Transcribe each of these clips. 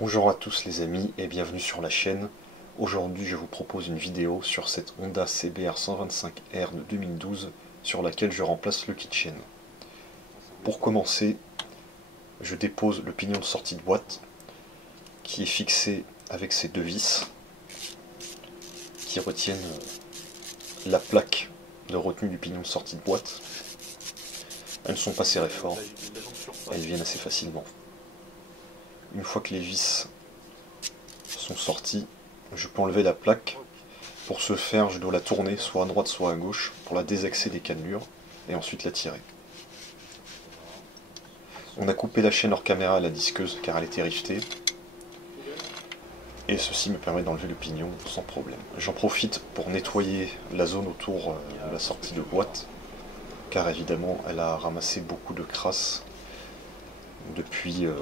Bonjour à tous les amis et bienvenue sur la chaîne. Aujourd'hui je vous propose une vidéo sur cette Honda CBR 125R de 2012 sur laquelle je remplace le kitchen. Pour commencer, je dépose le pignon de sortie de boîte qui est fixé avec ces deux vis qui retiennent la plaque de retenue du pignon de sortie de boîte. Elles ne sont pas serrées fort, elles viennent assez facilement. Une fois que les vis sont sorties, je peux enlever la plaque. Pour ce faire, je dois la tourner soit à droite soit à gauche pour la désaxer des cannelures et ensuite la tirer. On a coupé la chaîne hors caméra à la disqueuse car elle était rivetée. Et ceci me permet d'enlever le pignon sans problème. J'en profite pour nettoyer la zone autour de la sortie de boîte car évidemment elle a ramassé beaucoup de crasse depuis le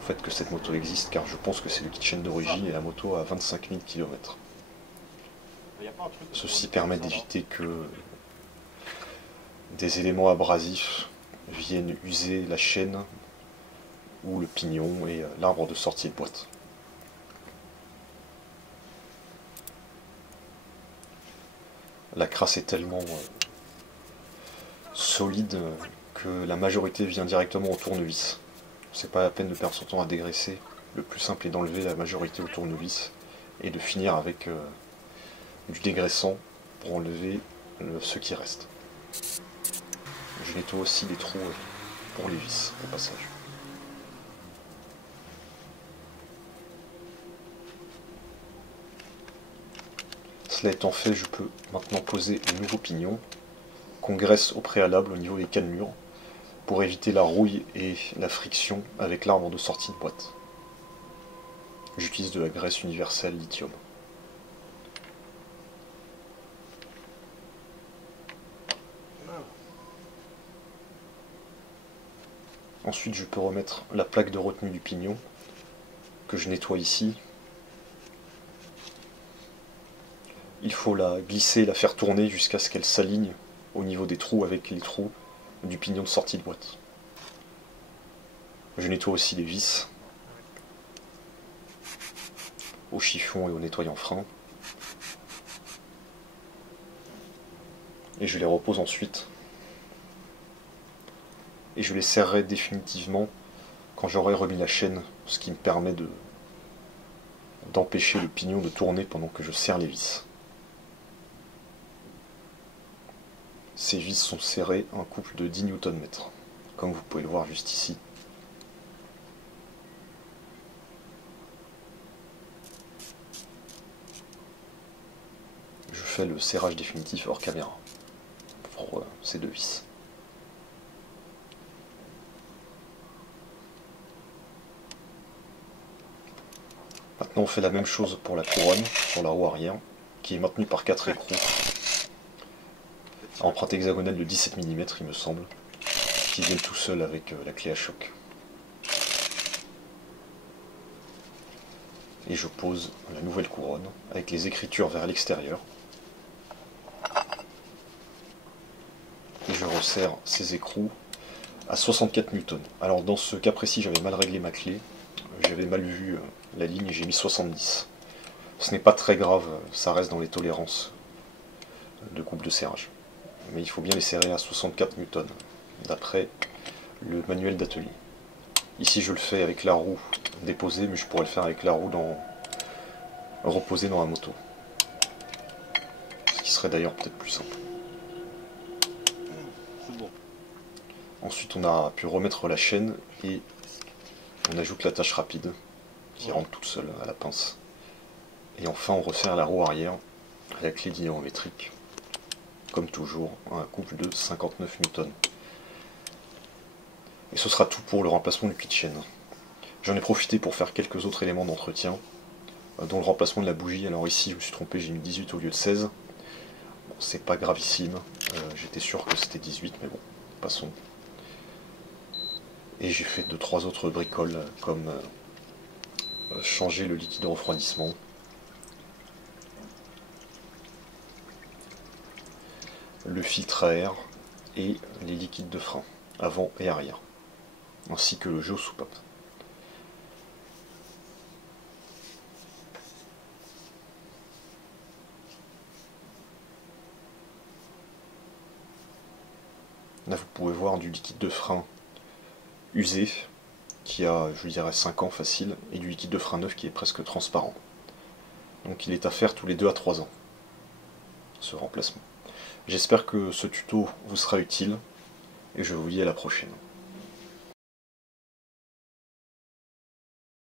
fait que cette moto existe, car je pense que c'est le kitchen d'origine et la moto a 25 000 km. Ceci permet d'éviter que des éléments abrasifs viennent user la chaîne ou le pignon et l'arbre de sortie de boîte. La crasse est tellement solide que la majorité vient directement au tournevis. C'est pas la peine de perdre son temps à dégraisser. Le plus simple est d'enlever la majorité au tournevis et de finir avec du dégraissant pour enlever ce qui reste. Je nettoie aussi les trous pour les vis au passage. Cela étant fait, je peux maintenant poser un nouveau pignon qu'on graisse au préalable au niveau des cannelures pour éviter la rouille et la friction avec l'arbre de sortie de boîte. J'utilise de la graisse universelle lithium. Ensuite, je peux remettre la plaque de retenue du pignon que je nettoie ici. Il faut la glisser, la faire tourner jusqu'à ce qu'elle s'aligne au niveau des trous avec les trous du pignon de sortie de boîte. Je nettoie aussi les vis au chiffon et au nettoyant frein. Et je les repose ensuite. Et je les serrerai définitivement quand j'aurai remis la chaîne, ce qui me permet d'empêcher le pignon de tourner pendant que je serre les vis. Ces vis sont serrées un couple de 10 Nm, comme vous pouvez le voir juste ici. Je fais le serrage définitif hors caméra pour ces deux vis. Maintenant on fait la même chose pour la couronne, pour la roue arrière, qui est maintenue par 4 écrous à empreinte hexagonale de 17 mm il me semble, qui viennent tout seuls avec la clé à choc. Et je pose la nouvelle couronne avec les écritures vers l'extérieur. Et je resserre ces écrous à 64 N. Alors dans ce cas précis j'avais mal réglé ma clé, j'avais mal vu la ligne et j'ai mis 70. Ce n'est pas très grave, ça reste dans les tolérances de coupe de serrage. Mais il faut bien les serrer à 64 N, d'après le manuel d'atelier. Ici je le fais avec la roue déposée, mais je pourrais le faire avec la roue reposée dans la moto. Ce qui serait d'ailleurs peut-être plus simple. Ensuite on a pu remettre la chaîne et on ajoute l'attache rapide qui rentre toute seule à la pince. Et enfin on resserre la roue arrière à la clé dynamométrique, comme toujours, un couple de 59 N. Et ce sera tout pour le remplacement du kitchen. J'en ai profité pour faire quelques autres éléments d'entretien, dont le remplacement de la bougie. Alors ici je me suis trompé, j'ai mis 18 au lieu de 16. Bon, c'est pas gravissime, j'étais sûr que c'était 18, mais bon, passons. Et j'ai fait 2-3 autres bricoles, comme changer le liquide de refroidissement, le filtre à air et les liquides de frein, avant et arrière, ainsi que le jeu aux soupapes. Là vous pouvez voir du liquide de frein usé, qui a, je dirais, 5 ans facile, et du liquide de frein neuf qui est presque transparent. Donc il est à faire tous les 2 à 3 ans, ce remplacement. J'espère que ce tuto vous sera utile, et je vous dis à la prochaine.